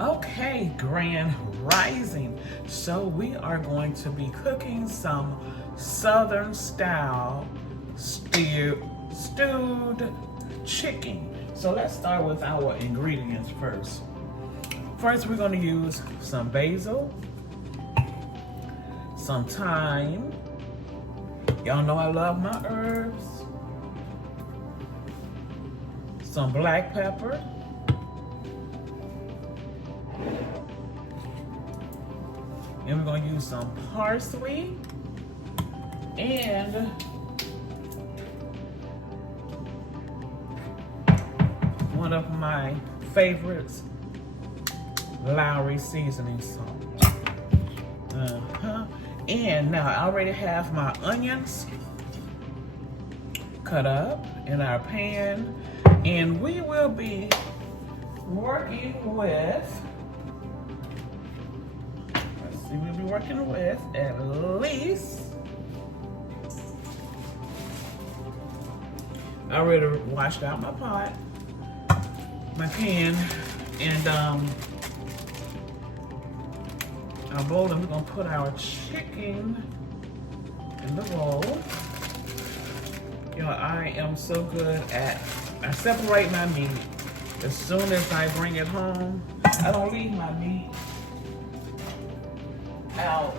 Okay, Grand Rising. So we are going to be cooking some Southern style stewed chicken. So let's start with our ingredients first. First, we're going to use some basil, some thyme. Y'all know I love my herbs. Some black pepper. And we're going to use some parsley and one of my favorites, Lawry seasoning salt. And now I already have my onions cut up in our pan, and we will be working with, we'll be working with at least, I already washed out my pot, my pan, and our bowl, and we're gonna put our chicken in the bowl. You know, I am so good at, I separate my meat. As soon as I bring it home, I don't leave my meat out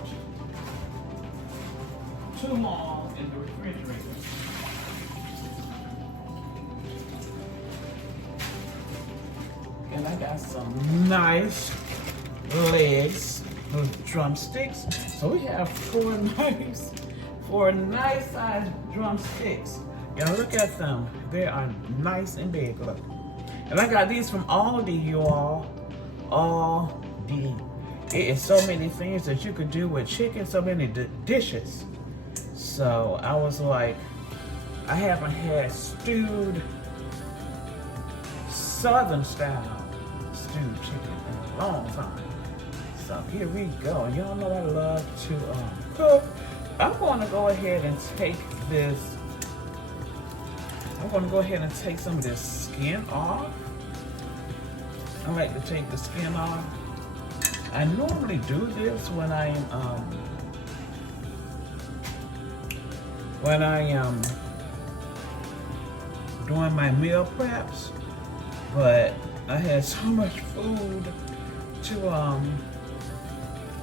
too long in the refrigerator. And I got some nice legs of drumsticks. So we have four nice sized drumsticks. Y'all look at them. They are nice and big, look. And I got these from Aldi, you all. Aldi. It is so many things that you could do with chicken, so many dishes. So I was like, I haven't had stewed Southern style stewed chicken in a long time. So here we go. Y'all know I love to cook. I'm going to go ahead and take this. I'm going to go ahead and take some of this skin off. I like to take the skin off. I normally do this when I am doing my meal preps, but I had so much food to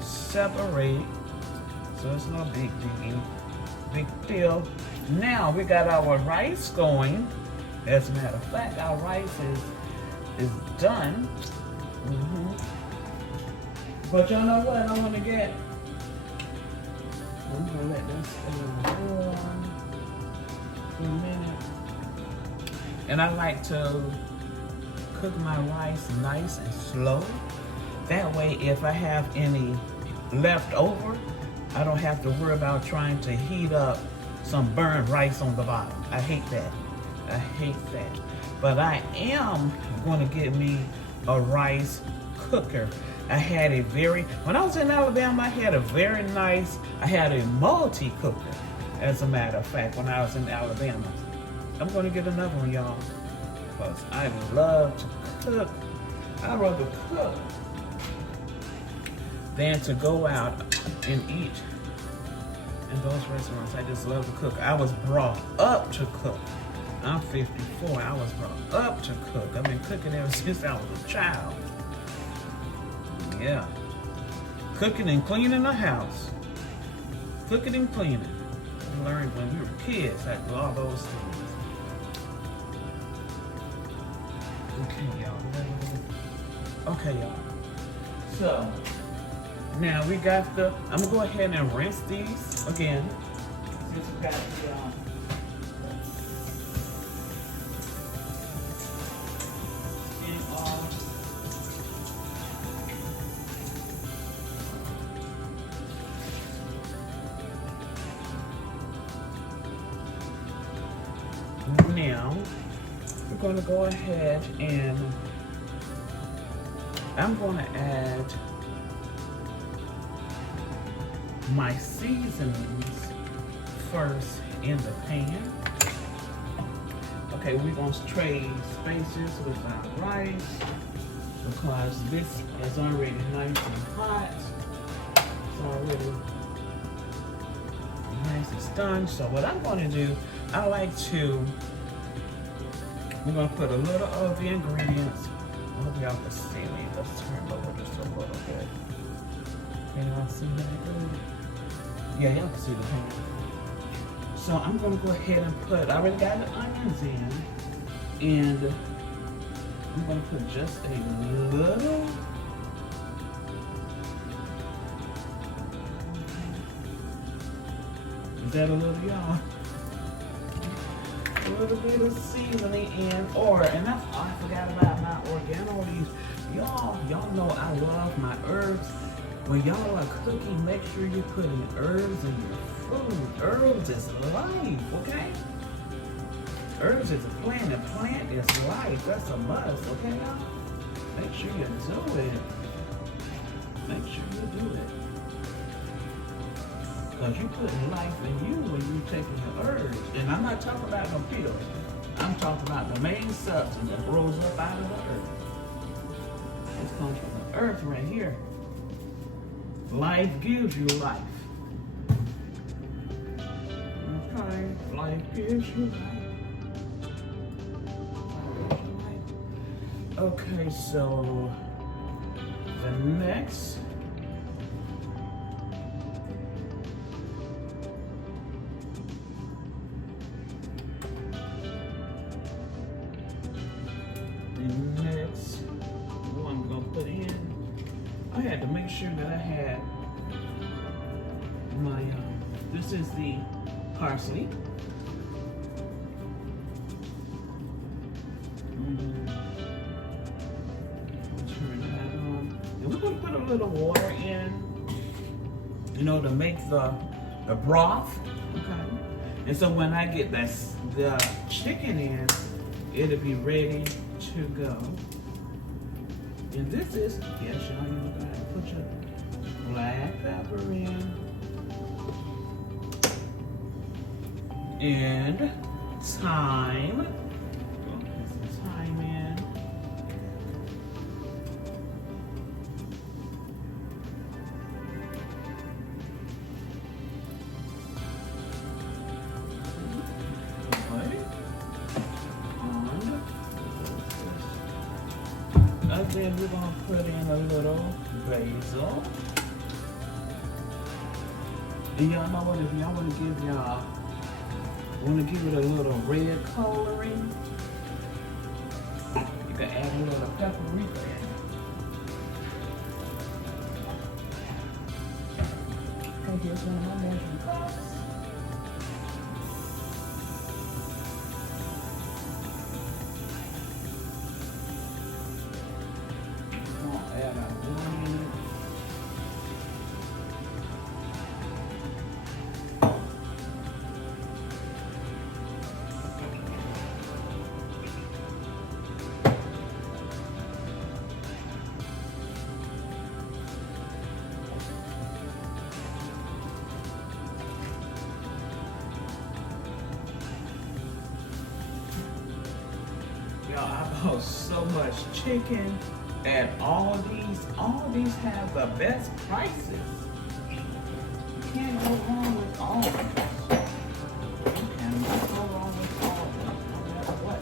separate, so it's no big deal. Now we got our rice going. As a matter of fact, our rice is done. But y'all know what I want to get? I'm gonna let this stay on for a minute. And I like to cook my rice nice and slow. That way, if I have any left over, I don't have to worry about trying to heat up some burned rice on the bottom. I hate that. I hate that. But I am going to get me a rice cooker. I had when I was in Alabama, I had a multi-cooker, as a matter of fact, when I was in Alabama. I'm going to get another one, y'all, because I love to cook. I'd rather cook than to go out and eat in those restaurants. I just love to cook. I was brought up to cook. I'm 54. I was brought up to cook. I've been cooking ever since I was a child. Yeah. Cooking and cleaning the house. Cooking and cleaning. We learned when we were kids how to do all those things. Okay, y'all. So, now we got I'm gonna go ahead and rinse these again. Since we got the, now we're going to go ahead and I'm going to add my seasonings first in the pan. Okay, we're going to trade spaces with our rice. because this is already nice and hot. It's already nice and done. So what I'm going to do, we're going to put a little of the ingredients. I hope y'all can see me. Let's turn it over just a little bit. Can y'all see that good? Yeah, y'all can see the pan. So I'm going to go ahead and put, I already got the onions in, and I'm going to put just a little. Is that a little, y'all? A little bit of seasoning in, and that's, I forgot about my organo leaves. Y'all know I love my herbs. When y'all are cooking, make sure you're putting herbs in your food. Herbs is life, okay? Herbs is a plant, and plant is life. That's a must, okay, y'all? Make sure you do it. Make sure you do it. Because you're putting life in you when you're taking your herbs. And I'm not talking about no pills. I'm talking about the main substance that grows up out of the earth. This comes from the earth right here. Life gives you life. Okay, life gives you life. Okay, so the next one I'm gonna put in. I had to make sure that I had my this is the parsley. Turn that on. And we're gonna put a little water in, you know, to make the broth. Okay. And so when I get the chicken in, it'll be ready to go. And this is, yes, y'all, you gotta put your black pepper in. And thyme. Put some thyme in. And then we're gonna put in a little basil. And y'all know what? If y'all want to give it a little red coloring, you can add a little paprika in. Okay, here's one of my measuring cups. Add our onion. Y'all, I bought so much chicken at all these have the best prices. You can't go wrong with all of them. You cannot go wrong with all of them, no matter what.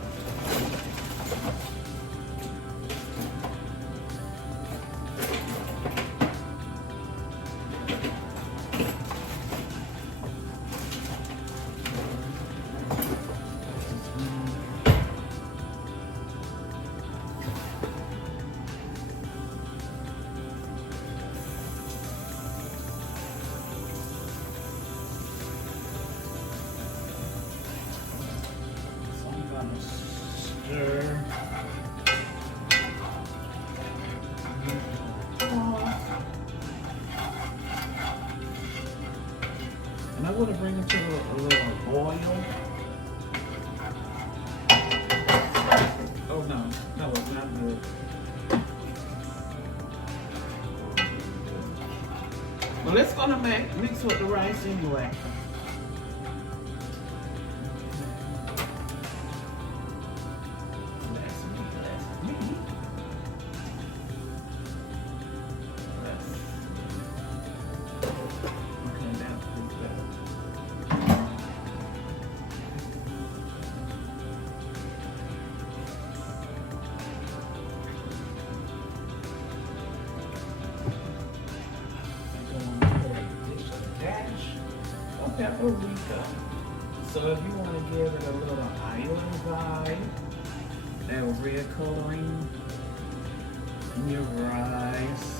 Stir. And I'm going to bring it to a little boil. Oh no, that was not good. Well, it's going to mix with the rice anyway. paprika. So if you want to give it a little island vibe, that red coloring in your rice.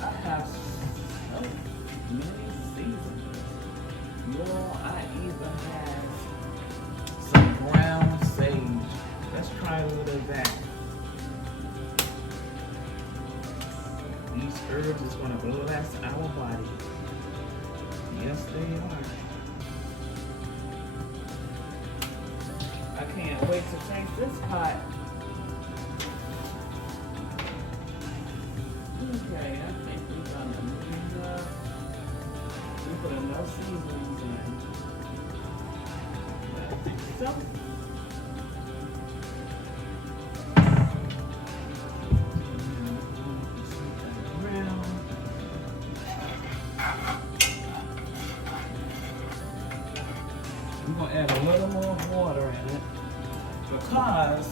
I have so many seasons. Well, I even have some ground sage. Let's try a little of that. These herbs is going to bless our body. Yes, they are. I can't wait to taste this pot. Okay, I think we've done enough. We put enough seasonings in. I think so. We're going to add a little more water in it because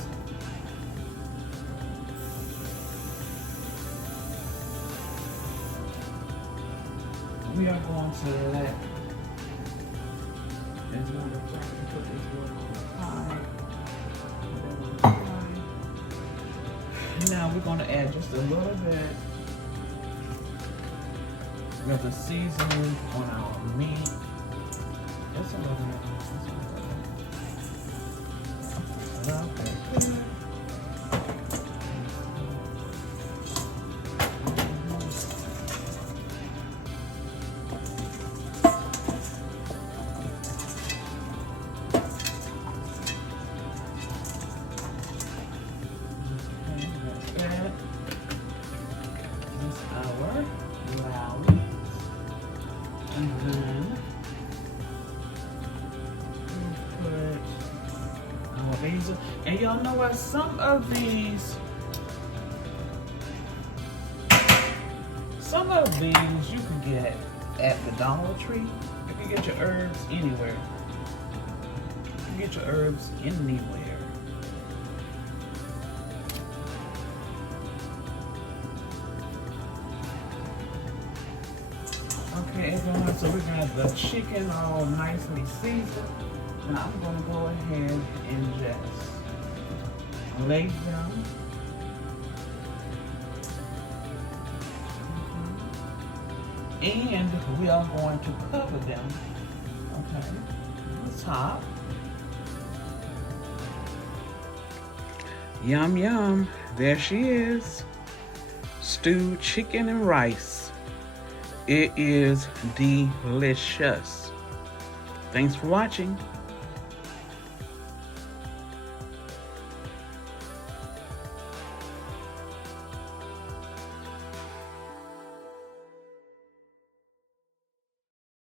we are going to let there's another jack to put this little pie. Now we're going to add just a little bit of the seasoning on our meat. Just a little bit. And y'all know what? Some of these you can get at the Dollar Tree. You can get your herbs anywhere. You can get your herbs anywhere. Okay, everyone, so we're gonna have the chicken all nicely seasoned. Now I'm gonna go ahead and just lay them. And we are going to cover them, okay, on the top. Yum, yum. There she is. Stewed chicken and rice. It is delicious. Thanks for watching.